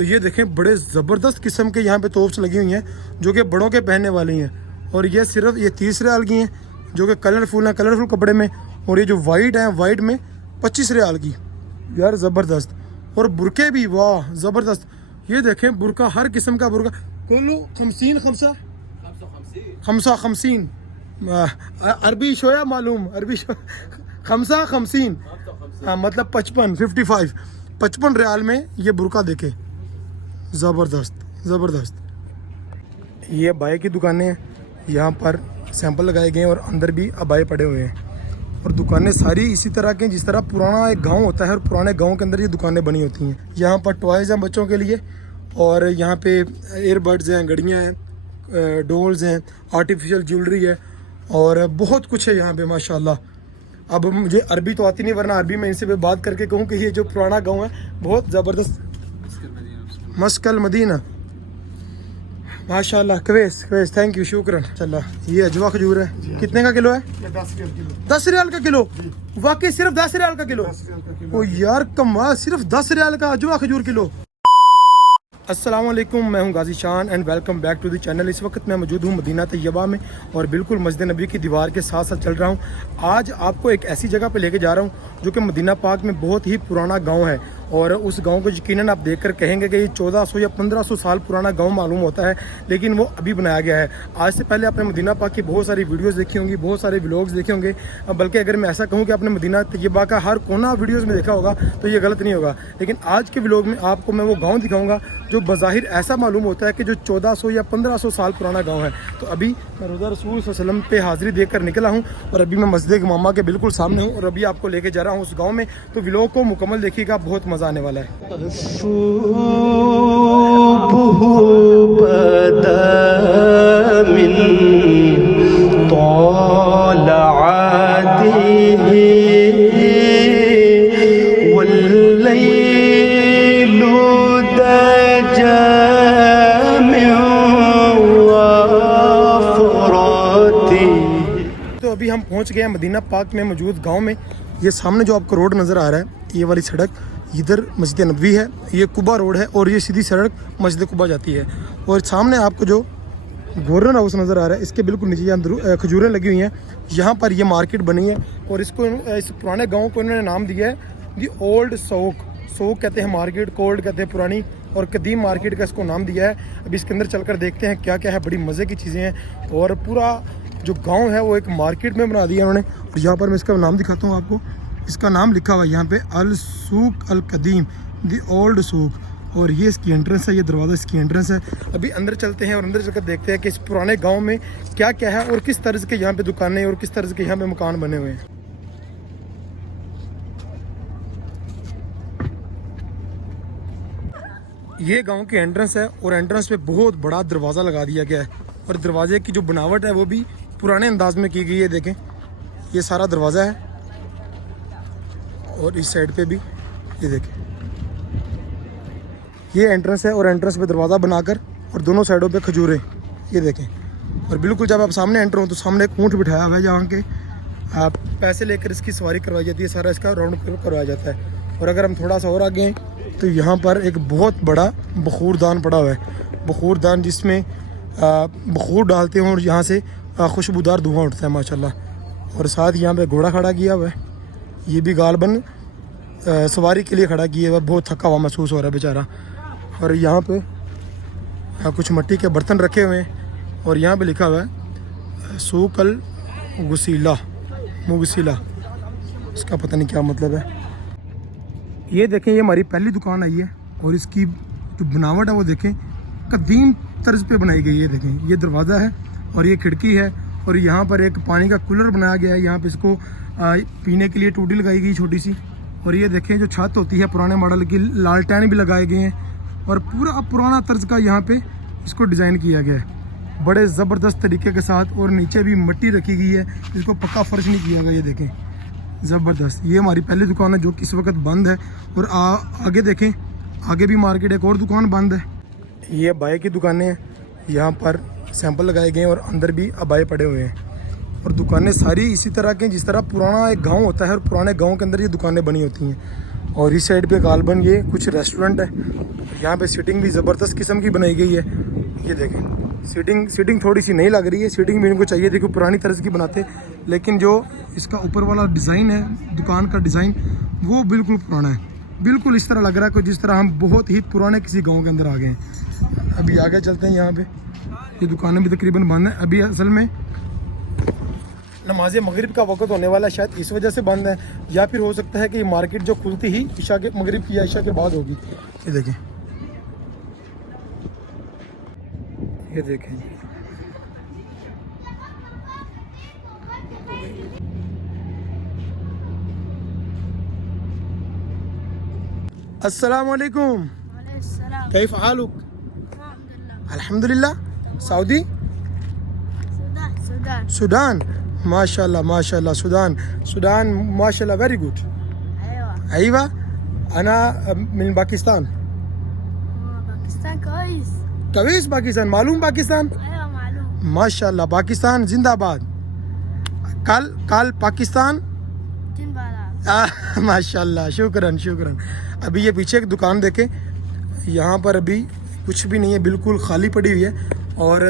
तो ये देखें बड़े ज़बरदस्त किस्म के यहाँ पे तोप्स लगी हुई हैं जो कि बड़ों के पहनने वाली हैं। और ये सिर्फ ये 30 रियाल की हैं जो कि कलरफुल हैं, कलरफुल कपड़े में। और ये जो वाइट हैं, वाइट में 25 रियाल की। यार ज़बरदस्त। और बुरके भी वाह ज़बरदस्त। ये देखें बुरका, हर किस्म का बुरका। कुल्लू 50 अरबी शोया मालूम, अरबी शो 50 मतलब 55 रियाल में ये बुरका देखे। ज़बरदस्त ज़बरदस्त। ये अबाए की दुकानें हैं, यहाँ पर सैंपल लगाए गए हैं और अंदर भी अबाए पड़े हुए हैं। और दुकानें सारी इसी तरह की, जिस तरह पुराना एक गांव होता है और पुराने गांव के अंदर ये दुकानें बनी होती हैं। यहाँ पर टॉयज़ हैं बच्चों के लिए, और यहाँ पे एयरबड्स हैं, घड़ियाँ हैं, डॉल्स हैं, आर्टिफिशियल ज्वेलरी है और बहुत कुछ है यहाँ पे माशाल्लाह। अब मुझे अरबी तो आती नहीं, वरना अरबी में इनसे बात करके कहूँ कि ये जो पुराना गांव है बहुत ज़बरदस्त। मस्कल मदीना माशाल्लाह। कवेस थैंक यू, शुक्रन। चला ये अजवा खजूर है, कितने का किलो है? 10 रियाल का किलो। वाकई सिर्फ 10 रियाल का किलो? ओ यार कमाल, सिर्फ 10 रियाल का अजवा खजूर किलो। अस्सलाम वालेकुम, मैं हूं Ghazi Shan and welcome back to the channel. इस वक्त मैं मौजूद हूं मदीना तैयबा में और बिल्कुल मस्जिद नबी की दीवार के साथ साथ चल रहा हूं। आज आपको एक ऐसी जगह पे लेके जा रहा हूं जो कि मदीना पाक में बहुत ही पुराना गांव है। और उस गांव को यकीनन आप देखकर कहेंगे कि ये 1400 या 1500 साल पुराना गांव मालूम होता है, लेकिन वो अभी बनाया गया है। आज से पहले आपने मदीना पाक की बहुत सारी वीडियोस देखी होंगी, बहुत सारे व्लॉग्स देखे होंगे, बल्कि अगर मैं ऐसा कहूँ कि आपने मदीना तैयबा का हर कोना वीडियोज़ में देखा होगा तो ये गलत नहीं होगा। लेकिन आज के व्लॉग में आपको मैं वो गाँव दिखाऊँगा जो बज़ाहिर ऐसा मालूम होता है कि जो 1400 या 1500 साल पुराना गाँव है। तो अभी मैं रोज़ा रसूल सल्लल्लाहु अलैहि वसल्लम पे हाज़िरी देकर निकला हूँ और अभी मैं मस्जिद गमामा के बिल्कुल सामने हूँ और अभी आपको लेके जा रहा हूँ उस गाँव में। तो व्लॉग को मुकम्मल देखिएगा, बहुत मज़ा आने वाला है। तो अभी हम पहुंच गए हैं मदीना पाक में मौजूद गांव में। ये सामने जो आपको रोड नज़र आ रहा है, ये वाली सड़क, इधर मस्जिद नबवी है, ये कुबा रोड है और ये सीधी सड़क मस्जिद कुबा जाती है। और सामने आपको जो गवर्नर हाउस नज़र आ रहा है, इसके बिल्कुल नीचे यहाँ खजूरें लगी हुई हैं। यहाँ पर ये मार्केट बनी है और इसको, इस पुराने गांव को इन्होंने नाम दिया है दी ओल्ड सोक। सोक कहते हैं मार्केट, कोल्ड कहते हैं पुरानी, और कदीम मार्केट का इसको नाम दिया है। अभी इसके अंदर चलकर देखते हैं क्या क्या है, बड़ी मज़े की चीज़ें हैं। और पूरा जो गांव है वो एक मार्केट में बना दिया उन्होंने। और यहाँ पर मैं इसका नाम दिखाता हूँ आपको, इसका नाम लिखा हुआ है यहाँ पे अल सूक अल कदीम, दी ओल्ड सूक। और ये इसकी एंट्रेंस है, ये दरवाज़ा इसकी एंट्रेंस है। अभी अंदर चलते हैं और अंदर चलकर देखते हैं कि इस पुराने गांव में क्या क्या है और किस तरह के यहाँ पे दुकानें और किस तरह के यहाँ पे मकान बने हुए हैं। ये गांव की एंट्रेंस है और एंट्रेंस पे बहुत बड़ा दरवाज़ा लगा दिया गया है और दरवाजे की जो बनावट है वो भी पुराने अंदाज में की गई है। देखें ये सारा दरवाज़ा है और इस साइड पे भी ये देखें, ये एंट्रेंस है और एंट्रेंस पे दरवाज़ा बनाकर और दोनों साइडों पे खजूरें, ये देखें। और बिल्कुल जब आप सामने एंटर हो तो सामने एक ऊँट बिठाया हुआ है जहाँ के आप पैसे लेकर इसकी सवारी करवाई जाती है, सारा इसका राउंड करवाया जाता है। और अगर हम थोड़ा सा और आगे हैं तो यहाँ पर एक बहुत बड़ा बखूरदान पड़ा हुआ है, बखूरदान जिसमें बखूर डालते हैं और यहाँ से खुशबूदार धुआं उठता है माशाल्लाह। और साथ यहाँ पे घोड़ा खड़ा किया हुआ है, ये भी गालबन सवारी के लिए खड़ा किया हुआ है, बहुत थका हुआ महसूस हो रहा है बेचारा। और यहाँ पे कुछ मिट्टी के बर्तन रखे हुए हैं और यहाँ पे लिखा हुआ है सूकल गुसीला मुगसीला, इसका पता नहीं क्या मतलब है। ये देखें, ये हमारी पहली दुकान आई है और इसकी जो बनावट है वो देखें कदीम तर्ज पे बनाई गई है। देखें ये दरवाज़ा है और ये खिड़की है और यहाँ पर एक पानी का कूलर बनाया गया है, यहाँ पे इसको पीने के लिए टूटी लगाई गई छोटी सी। और ये देखें जो छत होती है पुराने मॉडल की, लालटेन भी लगाए गए हैं और पूरा पुराना तर्ज का यहाँ पे इसको डिज़ाइन किया गया है बड़े ज़बरदस्त तरीके के साथ। और नीचे भी मिट्टी रखी गई है, इसको पक्का फर्श नहीं किया गया। ये देखें ज़बरदस्त। ये हमारी पहली दुकान है जो कि इस वक्त बंद है। और आगे देखें, आगे भी मार्केट एक और दुकान बंद है। ये अबाए की दुकानें हैं, यहाँ पर सैंपल लगाए गए हैं और अंदर भी अबाए पड़े हुए हैं। और दुकानें सारी इसी तरह की जिस तरह पुराना एक गांव होता है और पुराने गांव के अंदर ये दुकानें बनी होती हैं। और इस साइड पे गालबन ये कुछ रेस्टोरेंट है। यहाँ पे सीटिंग भी ज़बरदस्त किस्म की बनाई गई है। ये देखें सीटिंग थोड़ी सी नहीं लग रही है, सीटिंग भी इनको चाहिए थी क्योंकि पुरानी तर्ज की बनाते, लेकिन जो इसका ऊपर वाला डिज़ाइन है दुकान का डिज़ाइन वो बिल्कुल पुराना है। बिल्कुल इस तरह लग रहा है कि जिस तरह हम बहुत ही पुराने किसी गाँव के अंदर आ गए हैं। अभी आगे चलते हैं। यहाँ पर ये दुकानें भी तकरीबन बंद हैं। अभी असल में नमाज मगरिब का वक़्त होने वाला है, शायद इस वजह से बंद है, या फिर हो सकता है कि मार्केट जो खुलती ही इशा के मगरिब की या इशा के बाद होगी। ये देखें, ये देखें अस्सलाम वालेकुम, कैफ हालुक? अल्हम्दुलिल्लाह। सऊदी? सूडान, माशाल्लाह माशाल्लाह। सूडान माशाल्लाह, वेरी गुड। अयवा अना मिन पाकिस्तान। कवीस पाकिस्तान, मालूम पाकिस्तान? माशाल्लाह, पाकिस्तान जिंदाबाद। कल पाकिस्तान माशाल्लाह, शुक्रन शुक्रन। अभी ये पीछे एक दुकान देखें, यहाँ पर अभी कुछ भी नहीं है, बिल्कुल खाली पड़ी हुई है। और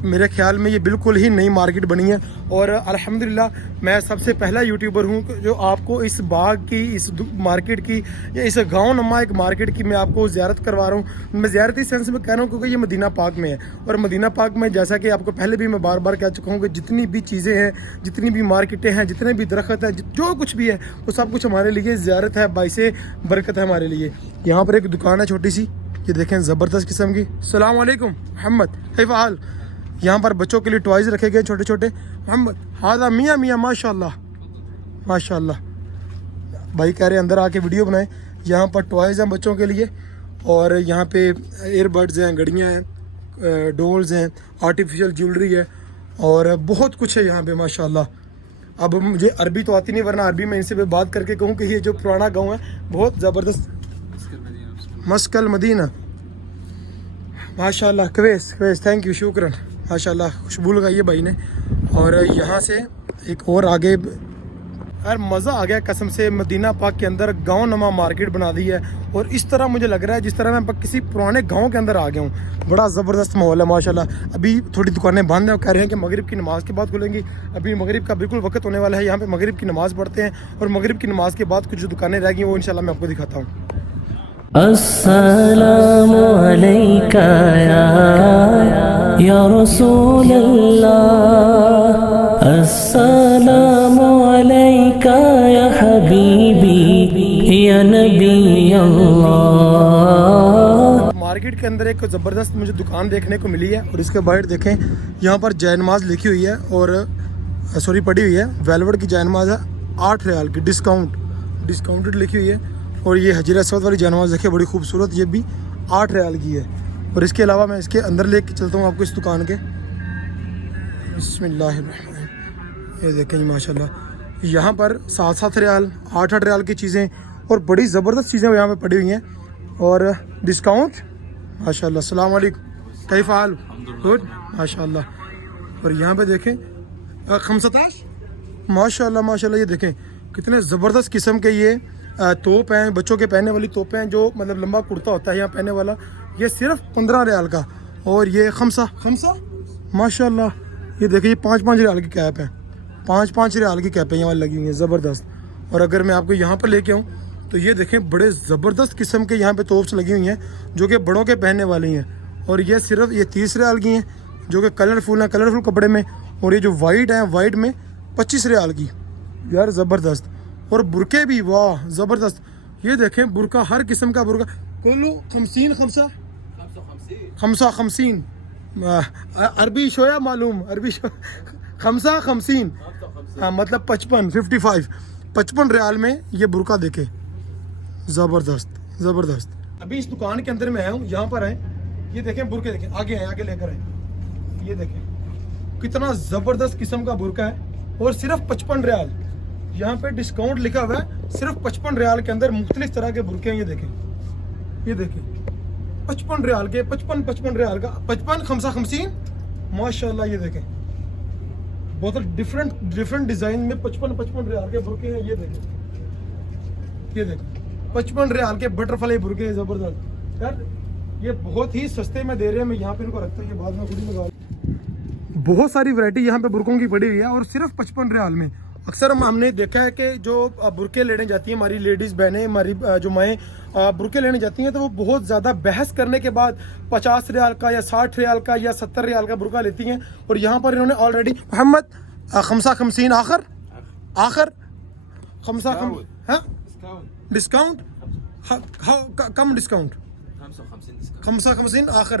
मेरे ख्याल में ये बिल्कुल ही नई मार्केट बनी है। और अल्हम्दुलिल्लाह मैं सबसे पहला यूट्यूबर हूँ जो आपको इस बाग की, इस मार्केट की या इस गाँव नमा एक मार्केट की मैं आपको ज़ियारत करवा रहा हूँ। मैं ज़ियारत इस सेंस में कह रहा हूँ क्योंकि ये मदीना पाक में है। और मदीना पाक में जैसा कि आपको पहले भी मैं बार बार कह चुका हूँ कि जितनी भी चीज़ें हैं, जितनी भी मार्केटें हैं, जितने भी दरख्त हैं, जो कुछ भी है वो सब कुछ हमारे लिए ज़ियारत है, बाइसे बरकत है हमारे लिए। यहाँ पर एक दुकान है छोटी सी, ये देखें ज़बरदस्त किस्म की। अस्सलाम वालेकुम मोहम्मद, कैफ हाल? यहाँ पर बच्चों के लिए टॉयज़ रखे गए छोटे छोटे। मोहम्मद हादा मियाँ मियाँ माशाल्लाह माशाल्लाह। भाई कह रहे अंदर आके वीडियो बनाएं। यहाँ पर टॉयज़ हैं बच्चों के लिए, और यहाँ पे एयरबड्स हैं, घड़ियाँ हैं, डोल्स हैं, आर्टिफिशियल ज्वेलरी है, और बहुत कुछ है यहाँ पे माशाल्लाह। अब मुझे अरबी तो आती नहीं, वरना अरबी में इनसे भी बात करके कहूँ कि ये जो पुराना गाँव है बहुत ज़बरदस्त। मस्कल मदीना माशाल्लाह। कवेस कवेस, थैंक यू शुक्रन माशाल्लाह। खुशबू लगाई है भाई ने। और यहाँ से एक और आगे, यार मज़ा आ गया कसम से। मदीना पाक के अंदर गांव नमा मार्केट बना दी है, और इस तरह मुझे लग रहा है जिस तरह मैं किसी पुराने गांव के अंदर आ गया हूँ। बड़ा ज़बरदस्त माहौल है माशाल्लाह। अभी थोड़ी दुकानें बंद हैं और कह रहे हैं कि मगरिब की नमाज़ के बाद खुलेंगी। अभी मगरिब का बिल्कुल वक्त होने वाला है। यहाँ पे मगरिब की नमाज़ पढ़ते हैं, और मगरिब की नमाज़ के बाद कुछ जो दुकानें रह गई वो इंशाल्लाह मैं आपको दिखाता हूँ। अस्सलामु अलैका या रसूल अल्लाह, अस्सलामु अलैका या हबीबी या नबी अल्लाह। मार्केट के अंदर एक ज़बरदस्त मुझे दुकान देखने को मिली है, और इसके बाहर देखें यहाँ पर जय नमाज लिखी हुई है, और सॉरी पड़ी हुई है। वेलवेट की जय नमाज है, 8 रियाल की, डिस्काउंटेड लिखी हुई है। और ये हजर असवद वाली जय नमाज देखिए बड़ी खूबसूरत, ये भी 8 रियाल की है। और इसके अलावा मैं इसके अंदर लेके चलता हूँ आपको इस दुकान के। बिस्मिल्लाहिर्रहमानिर्रहीम। ये देखें माशाल्लाह, यहाँ पर 7-7 रियाल, 8-8 रियाल की चीज़ें, और बड़ी ज़बरदस्त चीज़ें यहाँ पे पड़ी हुई हैं, और डिस्काउंट माशाल्लाह। अस्सलाम वालेकुम, कैफ हाल? गुड माशाल्लाह। और यहाँ पे देखें 65 माशाल्लाह माशाल्लाह। ये देखें कितने ज़बरदस्त किस्म के ये तोप हैं, बच्चों के पहनने वाली तोपें हैं, जो मतलब लंबा कुर्ता होता है यहाँ पहनने वाला। ये सिर्फ 15 रियाल का। और ये खमसा माशाल्लाह। ये देखिए 5-5 रियाल की कैप है, 5-5 रियाल की कैपें यहाँ लगी हुई हैं, ज़बरदस्त। और अगर मैं आपको यहाँ पर लेके आऊँ तो ये देखें बड़े ज़बरदस्त किस्म के यहाँ पे तोप्स लगी हुई हैं, जो कि बड़ों के पहनने वाली हैं। और ये सिर्फ ये 30 रियाल की हैं, जो कि कलरफुल हैं, कलरफुल कपड़े में। और ये जो वाइट हैं, वाइट में 25 रियाल की, यार ज़बरदस्त। और बुरके भी वाह ज़बरदस्त। ये देखें बुरका, हर किस्म का बुरका, कुल्लू 50 अरबी शोया मालूम, अरबी शो 50 हाँ, मतलब 55 रियाल में ये बुरका देखे, ज़बरदस्त। अभी इस दुकान के अंदर में आया हूँ, यहाँ पर आए, ये देखें बुरके देखें, आगे लेकर आए। ये देखें कितना ज़बरदस्त किस्म का बुरका है, और सिर्फ 55 रियाल। यहाँ पे डिस्काउंट लिखा हुआ है, सिर्फ 55 रियाल के अंदर मुख्तलिफ तरह के बुरके हैं। ये देखें 55 रियाल के, 55 रियाल का, 55 माशाल्लाह। ये देखें बहुत डिफरेंट डिज़ाइन में 55 रियाल के बुरके हैं। ये देखें 55 रियाल के बटरफ्लाई बुरके हैं, ज़बरदस्त यार। ये बहुत ही सस्ते में दे रहे हैं। मैं यहाँ पे इनको रखता हूँ, ये बाद में खुद ही लगा। बहुत सारी वैरायटी यहाँ पे बुरकों की पड़ी हुई है और सिर्फ 55 रियाल में। अक्सर हमने देखा है कि जो बुरके लेने जाती हैं हमारी लेडीज़ बहनें, हमारी जो माएँ बुरके लेने जाती हैं, तो वो बहुत ज़्यादा बहस करने के बाद 50 रियाल का या 60 रियाल का या 70 रियाल का बुरका लेती हैं। और यहाँ पर इन्होंने ऑलरेडी मोहम्मद 55 आखिर आखिर 55 हाँ डिस्काउंट कम डिस्काउंट 55 आखिर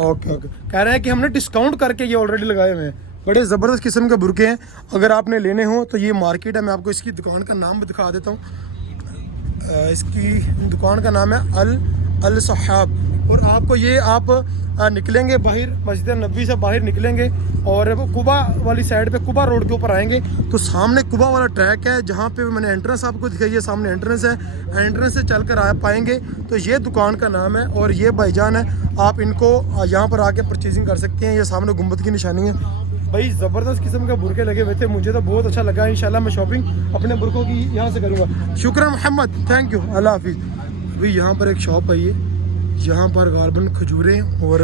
ओके कह रहे हैं कि हमने डिस्काउंट करके ये ऑलरेडी लगाए हुए हैं। बड़े ज़बरदस्त किस्म के बुरके हैं। अगर आपने लेने हो तो ये मार्केट है। मैं आपको इसकी दुकान का नाम भी दिखा देता हूँ। इसकी दुकान का नाम है अल सहाब। और आपको ये आप निकलेंगे बाहर, मस्जिद नबी से बाहर निकलेंगे और वो कुबा वाली साइड पे, कुबा रोड के ऊपर आएंगे तो सामने कुबा वाला ट्रैक है, जहाँ पे मैंने एंट्रेंस आपको दिखाई है। सामने एंट्रेंस है, एंट्रेंस से चल कर आ पाएंगे तो ये दुकान का नाम है और ये भाईजान है। आप इनको यहाँ पर आके परचेजिंग कर सकते हैं। ये सामने गुम्बद की निशानी है। भाई ज़बरदस्त किस्म के बुरके लगे हुए थे, मुझे तो बहुत अच्छा लगा। इंशाल्लाह मैं शॉपिंग अपने बुरकों की यहाँ से करूँगा। शुक्र मोहम्मद, थैंक यू, अल्लाह हाफिज़। अभी यहाँ पर एक शॉप आई है, यहाँ पर गालबन खजूरें और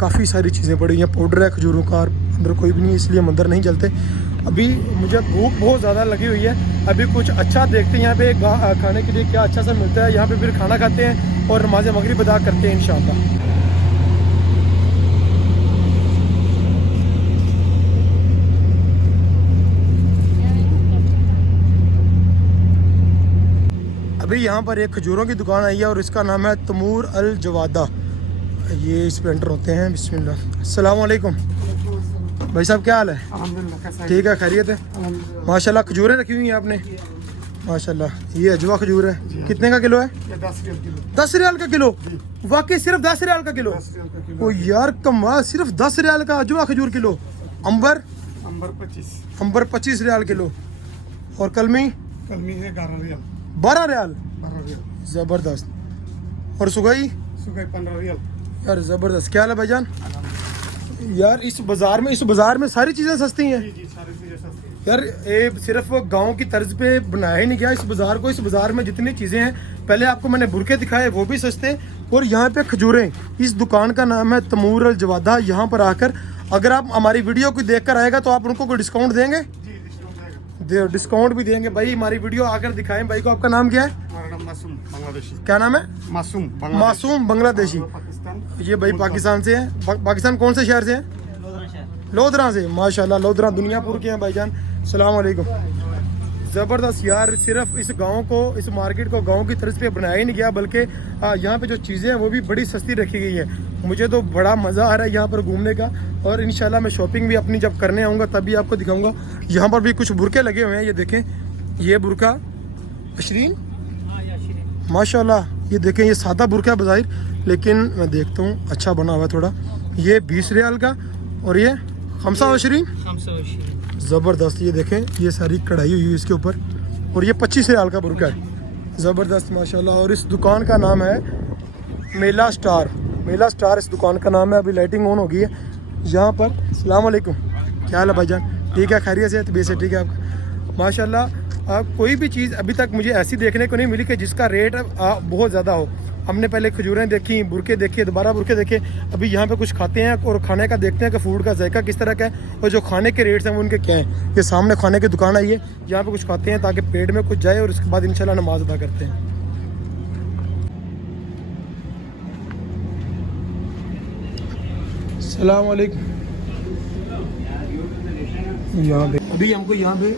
काफ़ी सारी चीज़ें पड़ी हैं। पाउडर है खजूरों का, अंदर कोई भी नहीं, इसलिए हम अंदर नहीं चलते। अभी मुझे भूख बहुत ज़्यादा लगी हुई है। अभी कुछ अच्छा देखते हैं यहाँ पे खाने के लिए क्या अच्छा सा मिलता है। यहाँ पे फिर खाना खाते हैं और नमाज मगरिब अदा करते हैं इंशाअल्लाह। अभी यहाँ पर एक खजूरों की दुकान आई है और इसका नाम है तमूर अल जवादा। ये इस पे एंटर होते हैं। बिस्मिल्लाह। अस्सलाम वालेकुम भाई साहब, क्या हाल है? ठीक है, खैरियत है माशाल्लाह। खजूरें रखी हुई हैं आपने माशाल्लाह। ये अजवा खजूर है, कितने का किलो है? 10 रियाल का किलो। वाकई सिर्फ 10 रियाल का किलो? ओ यार कमाल, सिर्फ 10 रियाल का अजवा खजूर किलो। अंबर 25 रियाल किलो। और कलमी है 12 रियाल। ज़बरदस्त। और सुगई 15 रियाल। यार ज़बरदस्त। क्या हाल है भाईजान? यार इस बाज़ार में सारी चीज़ें सस्ती हैं। जी सारी चीजें सस्ती। यार ये सिर्फ गांव की तर्ज पे बनाया ही नहीं गया इस बाज़ार को। इस बाज़ार में जितनी चीज़ें हैं, पहले आपको मैंने बुरके दिखाए, वो भी सस्ते। और यहाँ पे खजूरें। इस दुकान का नाम है तमूर अल जवादा। यहाँ पर आकर अगर आप हमारी वीडियो को देख कर आएगा तो आप उनको कोई डिस्काउंट देंगे? डिस्काउंट भी देंगे। भाई हमारी वीडियो आकर दिखाएं। भाई को आपका नाम क्या है? हमारा नाम मासूम बांग्लादेशी। क्या नाम है? मासूम बांग्लादेशी। पाकिस्तान। ये भाई पाकिस्तान से है। पाकिस्तान कौन से शहर से है? लोधरा से। माशाल्लाह, लोधरा दुनियापुर के हैं भाईजान। अस्सलाम वालेकुम। ज़बरदस्त यार। सिर्फ इस गांव को, इस मार्केट को गांव की तरफ पे बनाया ही नहीं गया, बल्कि यहाँ पे जो चीज़ें हैं वो भी बड़ी सस्ती रखी गई है। मुझे तो बड़ा मज़ा आ रहा है यहाँ पर घूमने का। और इंशाल्लाह मैं शॉपिंग भी अपनी जब करने आऊँगा तभी आपको दिखाऊँगा। यहाँ पर भी कुछ बुरके लगे हुए हैं। ये देखें, ये बुरका 20 माशाल्लाह। ये देखें, ये सादा बुरका है बाज़ाहिर, लेकिन मैं देखता हूँ अच्छा बना हुआ है थोड़ा। ये 20 रियाल का। और ये 25 ज़बरदस्त। ये देखें, ये सारी कढ़ाई हुई है इसके ऊपर। और ये 25 रियाल का बुरका है। ज़बरदस्त माशाल्लाह। और इस दुकान का नाम है मेला स्टार। मेला स्टार इस दुकान का नाम है। अभी लाइटिंग ऑन हो गई है यहाँ पर। अस्सलाम वालेकुम, क्या हाल है भाईजान? ठीक है, खैरियत से? तबीयत से ठीक है आपका? माशाल्लाह। कोई भी चीज़ अभी तक मुझे ऐसी देखने को नहीं मिली कि जिसका रेट बहुत ज़्यादा हो। हमने पहले खजूरें देखी, बुरके देखे, दोबारा बुरके देखे। अभी यहाँ पे कुछ खाते हैं और खाने का देखते हैं कि फ़ूड का जायका किस तरह का है और जो खाने के रेट्स हैं वो उनके क्या हैं। ये सामने खाने की दुकान आई है, यहाँ पे कुछ खाते हैं ताकि पेट में कुछ जाए और उसके बाद इंशाल्लाह नमाज अदा करते हैं। अस्सलाम वालेकुम। यहाँ पे अभी हमको यहाँ पे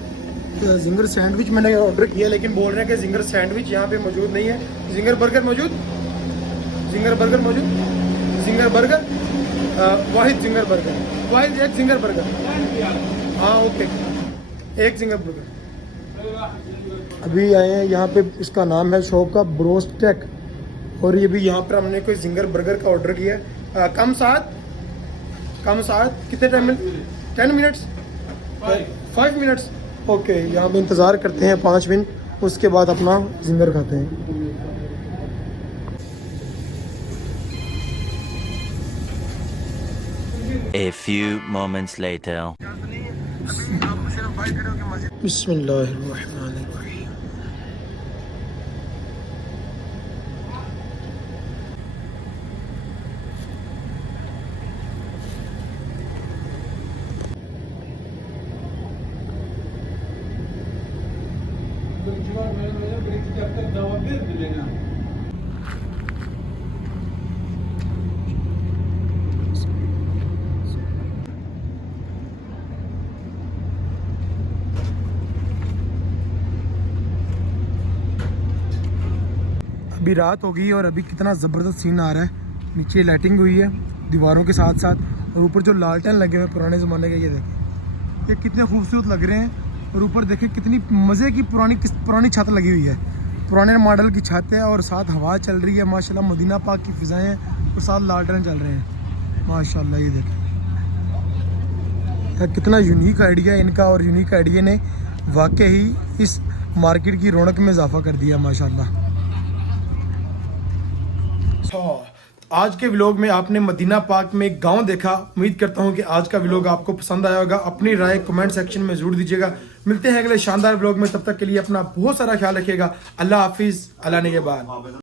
जिंगर सैंडविच मैंने ऑर्डर किया, लेकिन बोल रहे हैं कि जिंगर सैंडविच यहाँ पे मौजूद नहीं है। जिंगर बर्गर मौजूद? जिंगर बर्गर मौजूद? जिंगर बर्गर वाहिद जिंगर बर्गर, वाहिद एक जिंगर बर्गर। हाँ ओके, एक जिंगर बर्गर। अभी आए हैं यहाँ पे, इसका नाम है शॉप का ब्रोस्टेक। और ये भी यहाँ पर हमने कोई जिंगर बर्गर का ऑर्डर किया है। कम साथ कितने टाइम में? 10 मिनट्स, 5 मिनट्स। ओके, यहाँ पे इंतज़ार करते हैं 5 मिनट, उसके बाद अपना जिंगर खाते हैं। A few moments later. बिस्मिल्लाहिर्रहमानिर्रहीम। अभी रात हो गई है और अभी कितना ज़बरदस्त सीन आ रहा है। नीचे लाइटिंग हुई है दीवारों के साथ साथ, और ऊपर जो लालटेन लगे हुए पुराने ज़माने के, ये देखें ये कितने खूबसूरत लग रहे हैं। और ऊपर देखें कितनी मज़े की पुरानी छत लगी हुई है, पुराने मॉडल की छत है, और साथ हवा चल रही है माशाल्लाह, मदीना पाक की फ़िज़ाएँ हैं और साथ लालटेन चल रहे हैं माशाल्लाह। ये देखें कितना यूनिक आइडिया है इनका, और यूनिक आइडिया ने वाकई ही इस मार्केट की रौनक में इजाफा कर दिया माशाल्लाह। आज के व्लॉग में आपने मदीना पाक में एक गांव देखा। उम्मीद करता हूं कि आज का व्लॉग आपको पसंद आया होगा। अपनी राय कमेंट सेक्शन में जरूर दीजिएगा। मिलते हैं अगले शानदार व्लॉग में, तब तक के लिए अपना बहुत सारा ख्याल रखिएगा। अल्लाह हाफिज़, अल्लाह निगहबान।